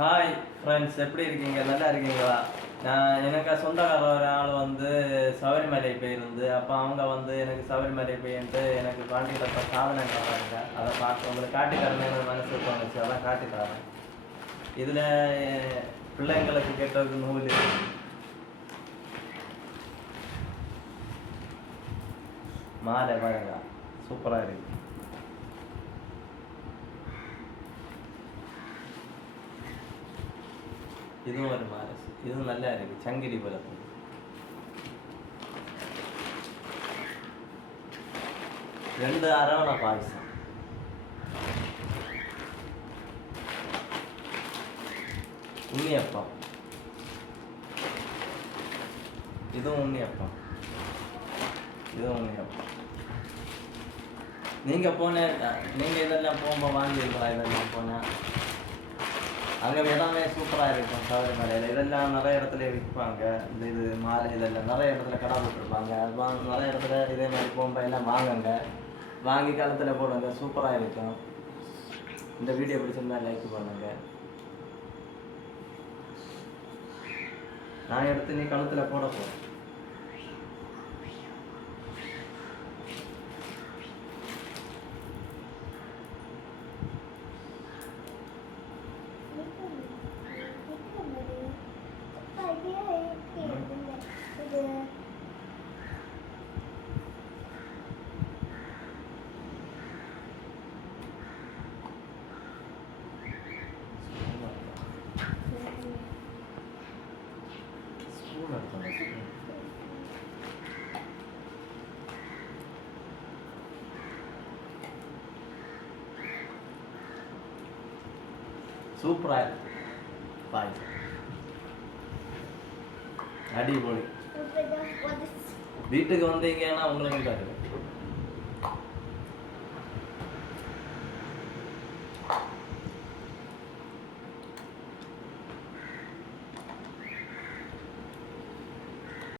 Hi friends, எப்படி இருக்கீங்க? நல்லா இருக்கீங்களா? எனக்கு சொந்தக்கார ஒரு ஆள் வந்து சபரிமலை போயிருந்து, அப்போ அவங்க வந்து எனக்கு சபரிமலை போயின்ட்டு எனக்கு பாண்டியில் இப்போ சாதனை காட்டுறாங்க. அதை பார்த்து உங்களுக்கு காட்டி தரணும்னு மனசு தோணுச்சு, அதான் காட்டி தரேன். இதில் பிள்ளைங்களுக்கு கேட்டது நூல் மாலை பாருங்க, சூப்பராக இருக்கு. இதுவும் ஒரு மாலை, இதுவும் நல்லா இருக்கு. சங்கிலி போல ரெண்டு அரவணை பாயசம். உண்ணியப்பம், இதுவும் உண்ணியப்பம், இதுவும் உண்ணியப்பம். நீங்கள் இதெல்லாம் போகும்போது வாங்கியிருக்கலாம். இதெல்லாம் போனால் அங்கே எல்லாமே சூப்பராக இருக்கும். சபரிமலையில் இதெல்லாம் நிறைய இடத்துல விற்பாங்க. இது மாலை இதெல்லாம் நிறைய இடத்துல கடை போட்டுருப்பாங்க. நிறைய இடத்துல இதே மாதிரி போகும்போது எல்லாம் வாங்குங்க, வாங்கி கழுத்தில் போடுங்க, சூப்பராக இருக்கும். இந்த வீடியோ பிடிச்சிருந்தா லைக் பண்ணுங்க. நான் எடுத்து நீ கழுத்தில் போட போகிறேன். சூப்பராக இருக்கு பாய், அடிப்பொழி. வீட்டுக்கு வந்தீங்கன்னா உங்களுக்கு